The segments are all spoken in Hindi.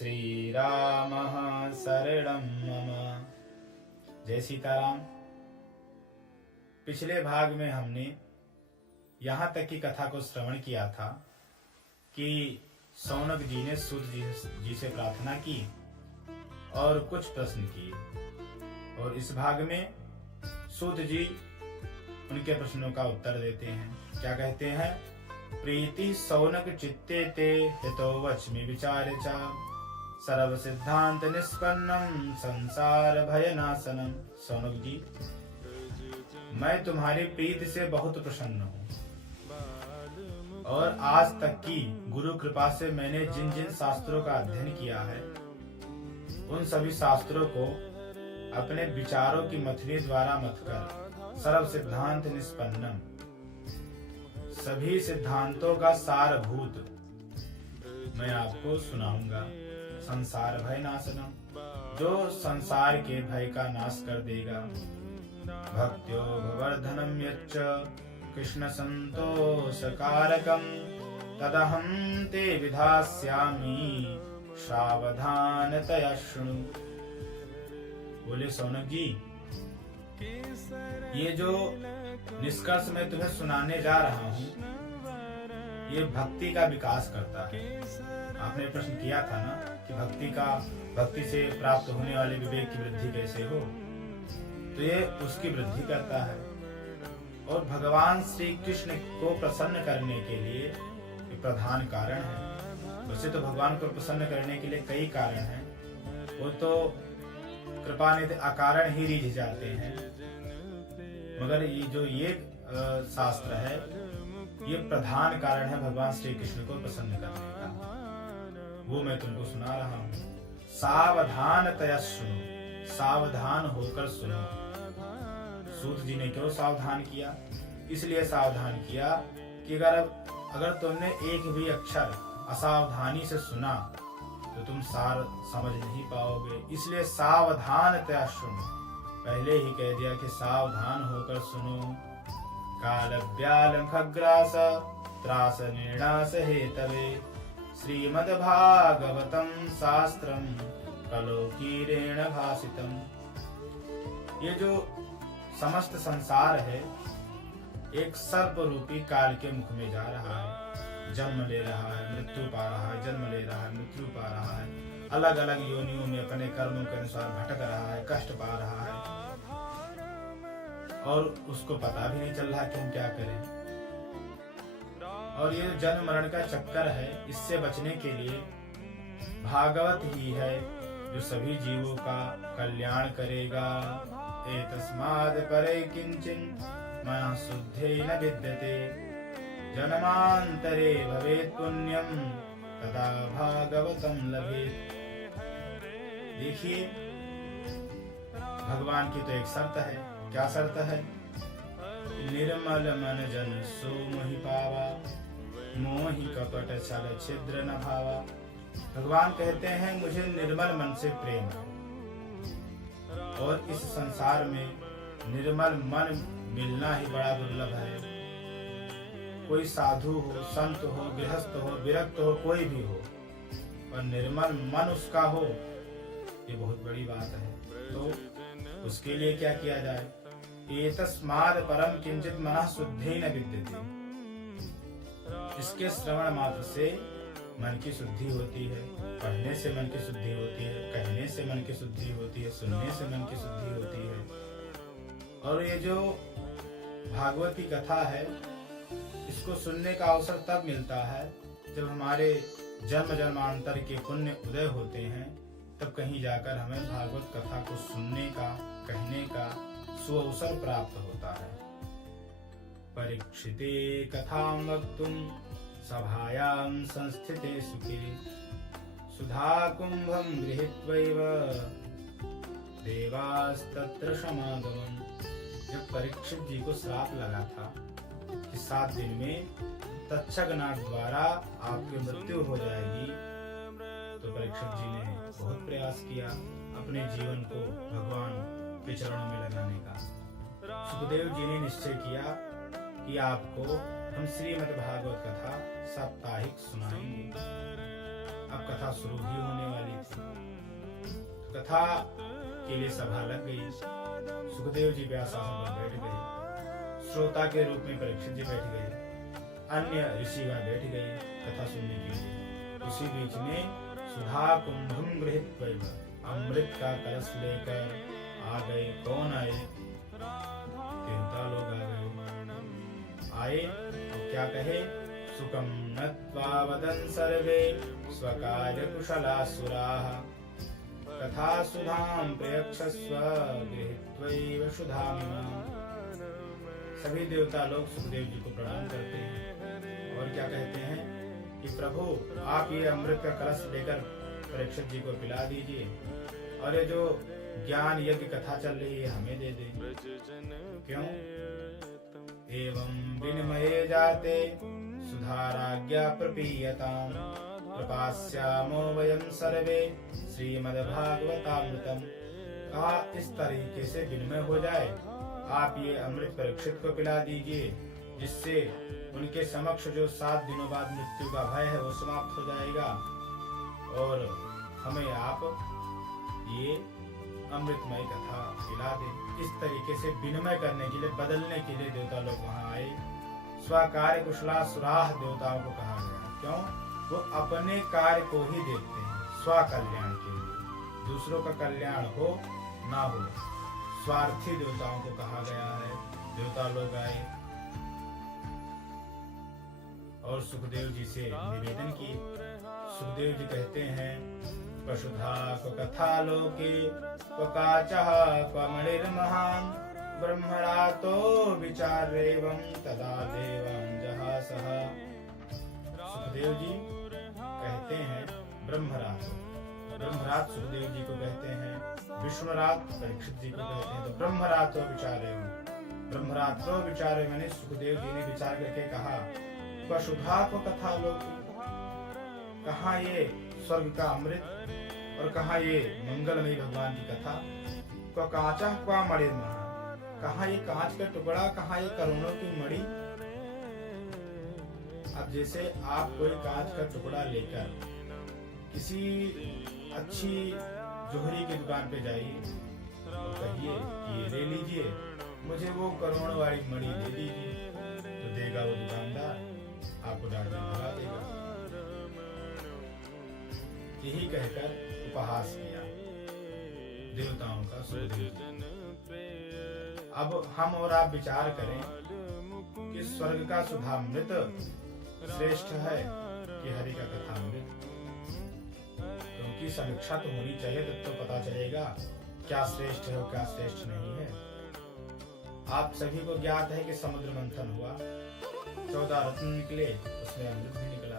श्रीरामः शरणं मम। जय सीताराम। पिछले भाग में हमने यहाँ तक की कथा को श्रवण किया था कि सौनक जी ने सूत जी से प्रार्थना की और कुछ प्रश्न किए, और इस भाग में सूत जी उनके प्रश्नों का उत्तर देते हैं। क्या कहते हैं? प्रीति सौनक चित्ते ते हितो वच्मि विचारे च सर्व सिद्धांत निष्पन्नम संसार भय नाशनम। सौनक जी, मैं तुम्हारी प्रीति से बहुत प्रसन्न हूँ, और आज तक की गुरु कृपा से मैंने जिन जिन शास्त्रों का अध्ययन किया है उन सभी शास्त्रों को अपने विचारों की मथनी द्वारा मथ कर सर्व सिद्धांत निष्पन्नम, सभी सिद्धांतों का सारभूत मैं आपको सुनाऊंगा। संसार भय नाशनम, जो संसार के भय का नाश कर देगा। भक्त्यो वर्धनम यच्च कृष्ण संतोष कारकम तदहं ते विधास्यामि सावधानतया शृणु। बोले सौनक जी, ये जो निष्कर्ष मैं तुम्हें सुनाने जा रहा हूँ ये भक्ति का विकास करता है। आपने प्रश्न किया था ना कि भक्ति से प्राप्त होने वाले विवेक की वृद्धि कैसे हो, तो ये उसकी वृद्धि करता है। और भगवान श्री कृष्ण को प्रसन्न करने के लिए एक प्रधान कारण है। वैसे तो भगवान को प्रसन्न करने के लिए कई कारण हैं, वो तो कृपा निधि अकारण ही रिझ जाते हैं, मगर ये शास्त्र है ये प्रधान कारण है भगवान श्री कृष्ण को प्रसन्न करने का। वो मैं तुमको सुना रहा हूँ। सावधानतया सुनो, सावधान होकर सुनो। सूत जी ने क्यों सावधान किया? इसलिए सावधान किया कि अगर तुमने एक भी अक्षर असावधानी से सुना तो तुम सार समझ नहीं पाओगे। इसलिए सावधानतया सुनो। पहले ही कह दिया कि सावधान होकर सुनो। काल व्याल खग्रास त्रास निर्णास हेतवे श्रीमद्भागवतम शास्त्रम कलोकीरेण भासितम। ये जो समस्त संसार है एक सर्प रूपी काल के मुख में जा रहा है, जन्म ले रहा है, मृत्यु पा रहा है, जन्म ले रहा है, मृत्यु पा रहा है, अलग अलग योनियों में अपने कर्मों के अनुसार भटक रहा है, कष्ट पा रहा है, और उसको पता भी नहीं चल रहा कि हम क्या करें। और ये जन्म मरण का चक्कर है, इससे बचने के लिए भागवत ही है जो सभी जीवों का कल्याण करेगा। एतस्माद् परे किंचिन मनः शुद्धेन विद्यते जन्मांतरे भवेत् पुण्यम तदा भागवतम लभेत्। देखिए, भगवान की तो एक शर्त है। क्या शर्त है? निर्मल मन जन सो मोहि पावा, मोहि कपट छल छिद्र न भावा। भगवान कहते हैं मुझे निर्मल मन से प्रेम है, और इस संसार में निर्मल मन मिलना ही बड़ा दुर्लभ है। कोई साधु हो, संत हो, गृहस्थ हो, विरक्त हो, कोई भी हो, और निर्मल मन उसका हो, ये बहुत बड़ी बात है। तो उसके लिए क्या किया जाए? एतस्माद् परम किंचित मनः शुद्धेन विद्यते। इसके श्रवण मात्र से मन की शुद्धि होती है, पढ़ने से मन की शुद्धि होती है, कहने से मन की शुद्धि होती है, सुनने से मन की शुद्धि होती है। और ये जो भागवत की कथा है इसको सुनने का अवसर तब मिलता है जब हमारे जन्म जन्मांतर के पुण्य उदय होते हैं, तब कहीं जाकर हमें भागवत कथा को सुनने का, कहने का सुअवसर प्राप्त होता है। परीक्षिते कथां वक्तुं सभायां संस्थिते सुखे सुधा कुंभं गृहीत्वैव देवास्तत्र समागमम्। जब परीक्षित जी को श्राप लगा था कि 7 दिन में तक्षक नाग द्वारा आपकी मृत्यु हो जाएगी, तो परीक्षित जी ने बहुत प्रयास किया अपने जीवन को भगवान के चरणों में लगाने का। सुखदेव जी ने निश्चय किया कि आपको हम श्रीमद् भागवत कथा साप्ताहिक सुनाएंगे। अब कथा शुरू ही होने वाली थी। कथा के लिए सभा लग गई। सुखदेव जी व्यासासन पर बैठ गए, श्रोता के रूप में परीक्षित जी बैठ गए, अन्य ऋषिगण बैठ गए कथा सुनने के लिए। उसी बीच में सुधा कुंभम गृहीत्वैव, अमृत का कलश लेकर आ गए। कौन आए? देवता लोग आ गए। आए और क्या कहे? सुखम नत्वा वदन् सर्वे स्वकार्य कुशलासुराः, तथा सुधाम प्रयक्षस्व गृहीत्वैव सुधामिमाम्। सभी देवता लोग सुखदेव जी को प्रणाम करते हैं और क्या कहते हैं कि प्रभु आप ये अमृत का कलश लेकर परीक्षित जी को पिला दीजिए, और ये जो ज्ञान यज्ञ कथा चल रही है हमें दे दें। क्यों? एवं विनिमये जाते सुधाराज्ञा प्रपीयताम्, प्रपास्यामो वयं सर्वे श्रीमद्भागवतामृतम्। कहा इस तरीके से विनिमय हो जाए, आप ये अमृत परीक्षित को पिला दीजिए, जिससे उनके समक्ष जो 7 दिनों बाद मृत्यु का भय है वो समाप्त हो जाएगा, और हमें आप ये अमृतमय कथा पिला दें। इस तरीके से विनिमय करने के लिए, बदलने के लिए देवता लोग वहां आए। स्वकार्य कुशलासुराः देवताओं को कहा गया। क्यों? वो अपने कार्य को ही देखते हैं, स्व कल्याण के लिए, दूसरों का कल्याण हो ना हो, स्वार्थी देवताओं को कहा गया है। देवता लोग आए और सुखदेव जी से निवेदन किए। सुखदेव जी कहते हैं, पशुधा को कथा लोके काचः क्वमणिर्महान्, ब्रह्मणा तो विचार्येवं तदा देवान् जहासः। सुखदेव जी कहते हैं ब्रह्मराज, ब्रह्मराज सुखदेव जी को कहते हैं, विष्णुराज परीक्षित जी को कहते हैं। तो ब्रह्मराज तो विचार्येवं, ब्रह्मराज तो विचार्य मैंने सुखदेव जी ने विचार करके कहा, वसुधा को कथा लोकी, कहा ये स्वर्ग का अमृत और कहा ये मंगलमयी भगवान की कथा। को काचा क्वा मणिर्महा, कहा ये कांच का टुकड़ा, कहा ये करोड़ों की मणि। अब जैसे आप कोई कांच का टुकड़ा लेकर किसी अच्छी जोहरी की दुकान पे जाइए और कहिए कि ये ले लीजिए, मुझे वो करोड़ वाली मणि दे दीजिए, तो देगा वो दुकानदार, आपको डांट भगा देगा। यही कहकर उपहास किया देवताओं का सुखदेव जी। अब हम और आप विचार करें कि स्वर्ग का सुधामृत श्रेष्ठ है कि हरि का कथामृत, क्योंकि समीक्षा तो होनी चाहिए, तब तो पता चलेगा क्या श्रेष्ठ है और क्या श्रेष्ठ नहीं है। आप सभी को ज्ञात है कि समुद्र मंथन हुआ, 14 रत्न निकले, उसमें अमृत भी निकला।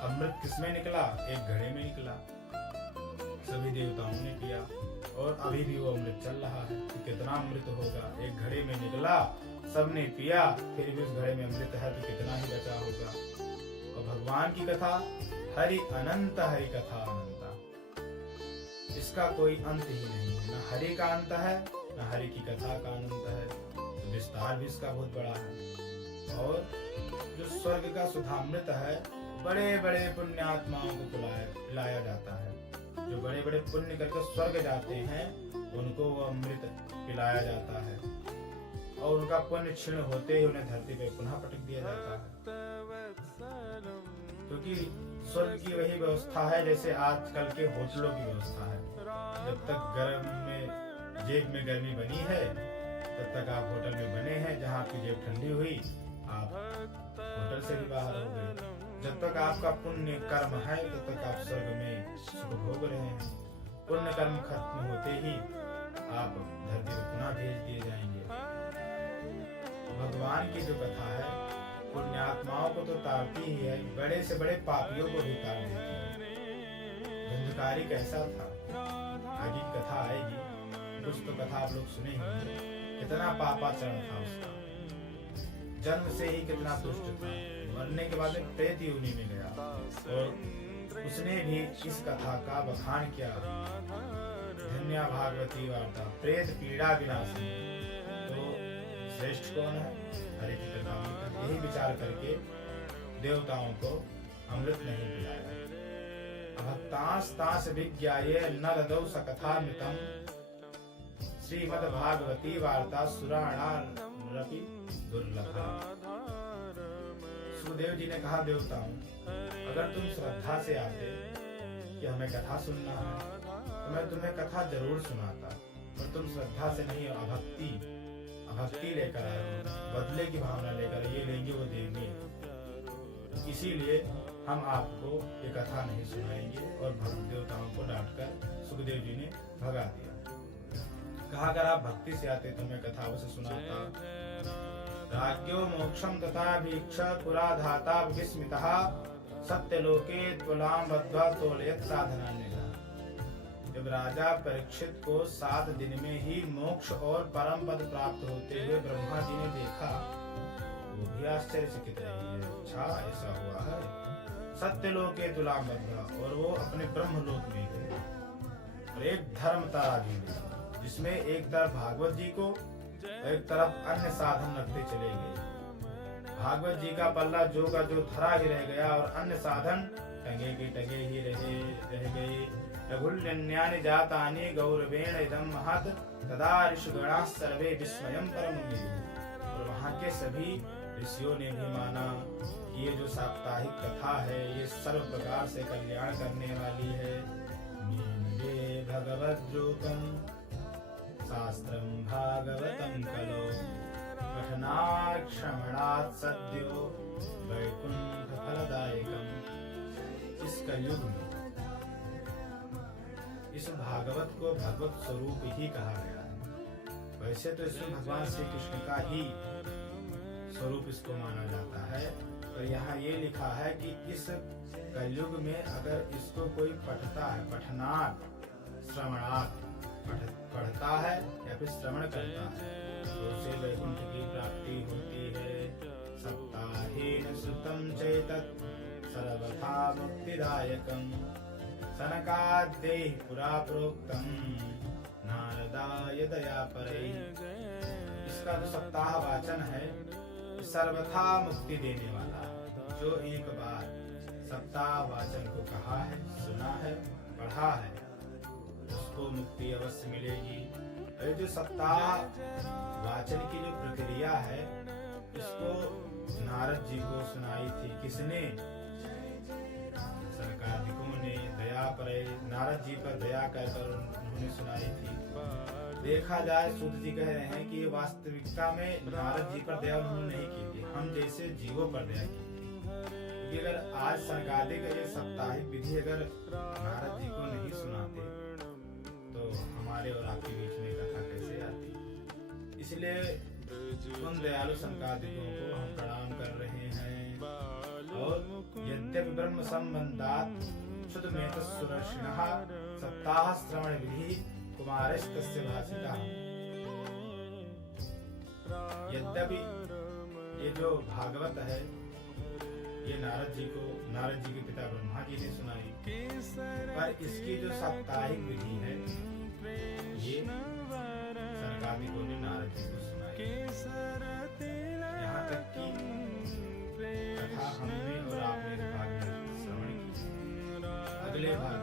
अमृत किसमें निकला? एक घड़े में निकला, सभी देवताओं ने पिया, और अभी भी वो अमृत चल रहा है। तो कितना अमृत होगा? एक घड़े में निकला, सबने पिया, फिर भी उस घड़े में अमृत है तो कितना ही बचा होगा। और भगवान की कथा हरि अनंत, हरि कथा अनंता, इसका कोई अंत ही नहीं है। न हरि का अंत है, न हरि की कथा का अनंत है, तो विस्तार भी इसका बहुत बड़ा है। और जो स्वर्ग का सुधामृत है, बड़े बड़े पुण्यात्माओं को पिलाया जाता है। जो बड़े बड़े पुण्य करके स्वर्ग जाते हैं, उनको वो अमृत पिलाया जाता है, और उनका पुण्य क्षीण होते ही उन्हें धरती पे पुनः पटक दिया जाता है। क्योंकि स्वर्ग की वही व्यवस्था है जैसे आजकल के होटलों की व्यवस्था है। जब तक गर्म में जेब में गर्मी बनी है, तब तक आप होटल में बने हैं। जहाँ आपकी जेब ठंडी हुई, आप होटल से भी बाहर हो गए। जब तक आपका पुण्य कर्म है, तब तक आप स्वर्ग में सुख भोग रहे हैं। पुण्य कर्म खत्म होते ही आप धरती को पुनः भेज दिए जाएंगे। भगवान की जो कथा है, पुण्यात्माओं को तो तारती ही है, बड़े से बड़े पापियों को भी तार देती है। धुंधकारी कैसा था, आगे की कथा आएगी, कुछ तो कथा आप लोग सुने ही, कितना पापाचरण था उसका, जन्म से ही कितना दुष्ट था, मरने के बाद प्रेत योनि में गया, और उसने भी इस कथा का बखान किया। धन्या भागवती वार्ता प्रेत पीड़ा विनाशिनी। तो श्रेष्ठ कौन है? हरि की कथा। यही विचार करके देवताओं को अमृत नहीं पिलाया। तांस तांस विज्ञाये न ददौ सकथामृतम् श्रीमद्भागवती वार्ता सुराणारपि दुर्लभा। सुखदेव जी ने कहा, देवताओं, अगर तुम श्रद्धा से आते कि हमें कथा सुनना है तो मैं तुम्हें कथा जरूर सुनाता, पर तुम श्रद्धा से नहीं, अभक्ति लेकर आए हो, बदले की भावना लेकर, ये लेंगे वो देंगे, इसीलिए हम आपको ये कथा नहीं सुनाएंगे। और भक्त देवताओं को डांटकर सुखदेव जी ने भगा दिया। कहा, अगर आप भक्ति से आते तो मैं कथा अवश्य सुनाता। राज्ञो मोक्षम तथा भीक्ष पुरा धाता विस्मितः सत्यलोके त्वलाम बद्ध्वा तोलयत् साधनान्यथा। जब राजा परीक्षित को 7 दिन में ही मोक्ष और परम पद प्राप्त होते हुए ब्रह्मा जी ने देखा, वो भी आश्चर्यचकित रही है। अच्छा, ऐसा हुआ है? सत्यलोके तुलाम बद्ध्वा, और वो अपने ब्रह्मलोक में गए और एक धर्म तराजू ली, जिसमें एक तरफ भागवत जी को, एक तरफ अन्य साधन रखते चले गए। भागवत जी का पल्ला जो का जो धरा ही रह गया और अन्य साधन टंगे के टंगे ही रह गए। रघुल्यन्यानि जातानि गौरवेण इदं महत् तदा ऋषिगणाः सर्वे विस्मयं परमुनिः। और वहाँ के सभी ऋषियों ने भी माना कि ये जो साप्ताहिक कथा है ये सर्व प्रकार से कल्याण करने वाली है। मीले भगवद् रूपं शास्त्रं भागवतं कलो पठनात् श्रवणात् सद्यो वैकुंठ फलदायकम्। इस कलयुग में इस भागवत को भगवत स्वरूप ही कहा गया है। वैसे तो इसमें भगवान श्री कृष्ण का ही स्वरूप इसको माना जाता है, पर यहाँ ये लिखा है कि इस कलयुग में अगर इसको कोई पढ़ता है, पठनात् श्रवणात्, पढ़ता है या फिर श्रवण करता है, तो उसे वैकुंठ की प्राप्ति होती है। सप्ताहेन श्रुतं चैतत् सर्वथा मुक्तिदायकम् सनकाद्यैः पुरा प्रोक्तं नारदाय दयापरैः। इसका जो सप्ताह वाचन है सर्वथा मुक्ति देने वाला है। जो एक बार सप्ताह वाचन को कहा है, सुना है, पढ़ा है, उसको मुक्ति अवश्य मिलेगी। और जो सप्ताह वाचन की जो प्रक्रिया है इसको नारद जी को सुनाई थी। किसने? सनकादिकों ने दया पर, नारद जी पर दया कर उन्होंने सुनाई थी। देखा जाए, सूत जी कह रहे हैं कि वास्तविकता में नारद जी पर दया उन्होंने नहीं की थी, हम जैसे जीवों पर दया की थी। क्योंकि अगर आज सनकादिक ये साप्ताहिक विधि अगर नारद जी को नहीं सुनाते तो हमारे और आपके बीच में कथा कैसे आती। इसलिए उन दयालु सनकादिकों को हम प्रणाम कर रहे हैं। और यद्यपि ब्रह्म संबंधात् श्रुतमेतत्सुरर्षिणः सप्ताह श्रवण विधि कुमारस्तस्य भासिता। यद्यपि ये जो भागवत है ये नारद जी के पिता ब्रह्मा जी ने सुनाई, पर इसकी जो साप्ताहिक विधि है ये सनकादिकों ने नारद जी को सुनाई। यहाँ तक कि कथा हमने और आपने इस भाग में श्रवण की। अगले भाग